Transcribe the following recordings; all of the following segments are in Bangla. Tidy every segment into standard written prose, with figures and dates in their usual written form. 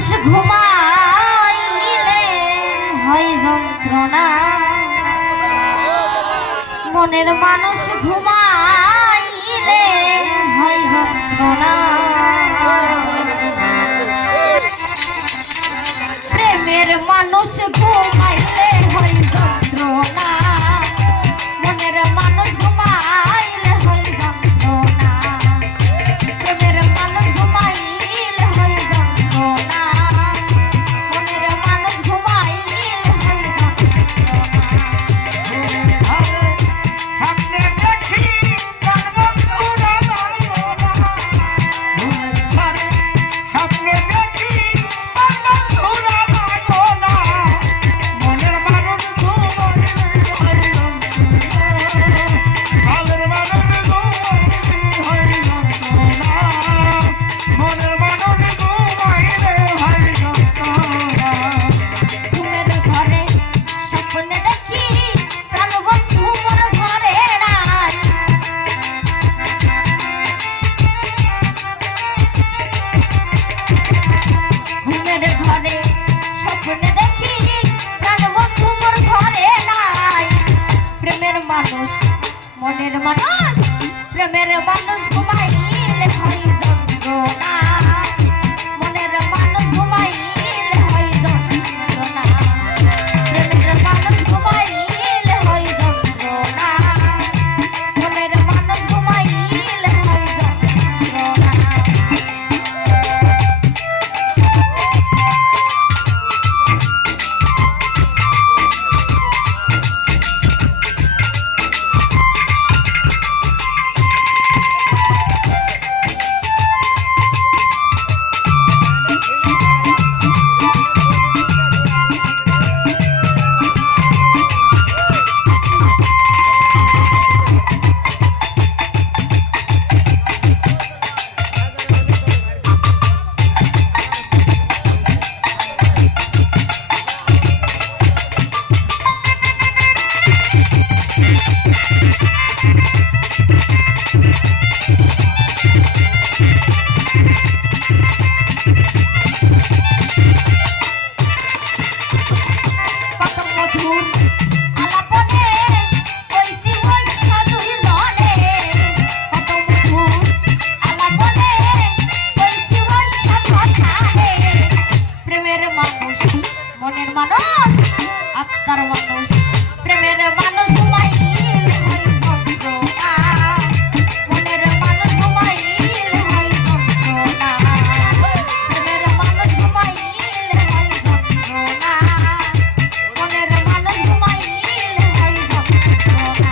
মানুষ ঘুমাইলে হয় যন্ত্রণা, মনের মানুষ ঘুমাইলে হয় যন্ত্রণা, প্রেমের মানুষ ঘুমাইলে হয় যন্ত্রণা, মনের মানুষ ঘুমাইলে হয় যন্ত্রণা, প্রেমের মানুষ ঘুমাইলে হয় যন্ত্রণা, মনের মানুষ ঘুমাইলে হয় যন্ত্রণা। সামনে দেখি প্রাণ বন্ধুরা সামনে দেখি প্রাণ বন্ধুরা মনের মানুষ ভালের মানুষ মনের মানুষ ঘুমাইলে হয় যন্ত্রণা। ঘুমের ঘরে স্বপ্নে দেখি প্রাণ বন্ধু মোর ঘরে নাই, ঘুমের ঘরে স্বপ্নে দেখি প্রাণ বন্ধু মোর ঘরে নাই, প্রেমের মানুষ মনের মানুষ, প্রেমের মানুষ ঘুমাইলে হয় যন্ত্রণা, মনের মানুষ ঘুমাইলে হয় যন্ত্রণা, প্রেমের মানুষ ঘুমাইলে হয় যন্ত্রণা, মনের মানুষ ঘুমাইলে হয় যন্ত্রণা। কত মধুর আলাপনে কইছি বৈশা দুই জনে, কত মধুর আলাপনে কইছি বৈশা কথা রে, প্রেমের মানুষ মনের মানুষ আত্মার মানুষ, প্রেমের মানুষ ঘুমাইলে হয় যন্ত্রণা, মনের মানুষ ঘুমাইলে হয় যন্ত্রণা, প্রেমের মানুষ ঘুমাইলে হয় যন্ত্রণা, মনের মানুষ ঘুমাইলে হয় যন্ত্রণা।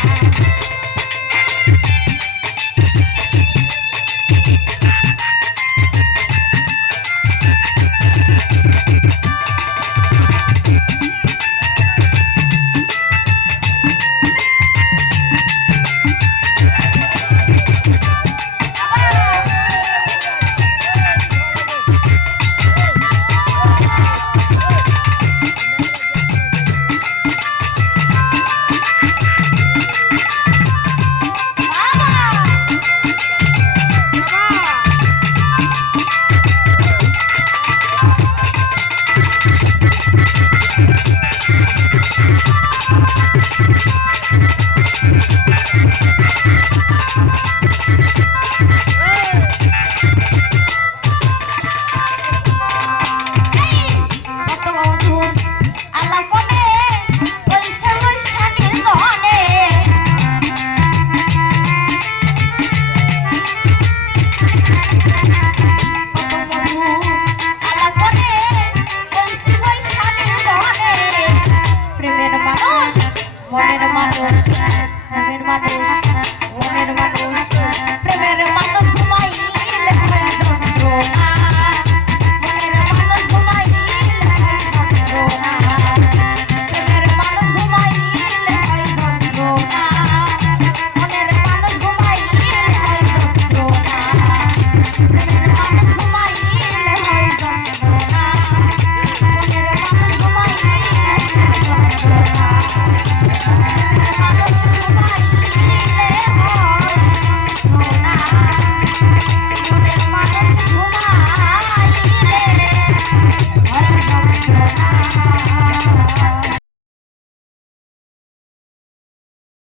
কত মধুর আলাপনে কইছে বৈশা নির্জনে, কত মধুর আলাপনে কইছে বৈশা নির্জনে, প্রেমের মানুষ মনের মানুষ, প্রেমের মানুষ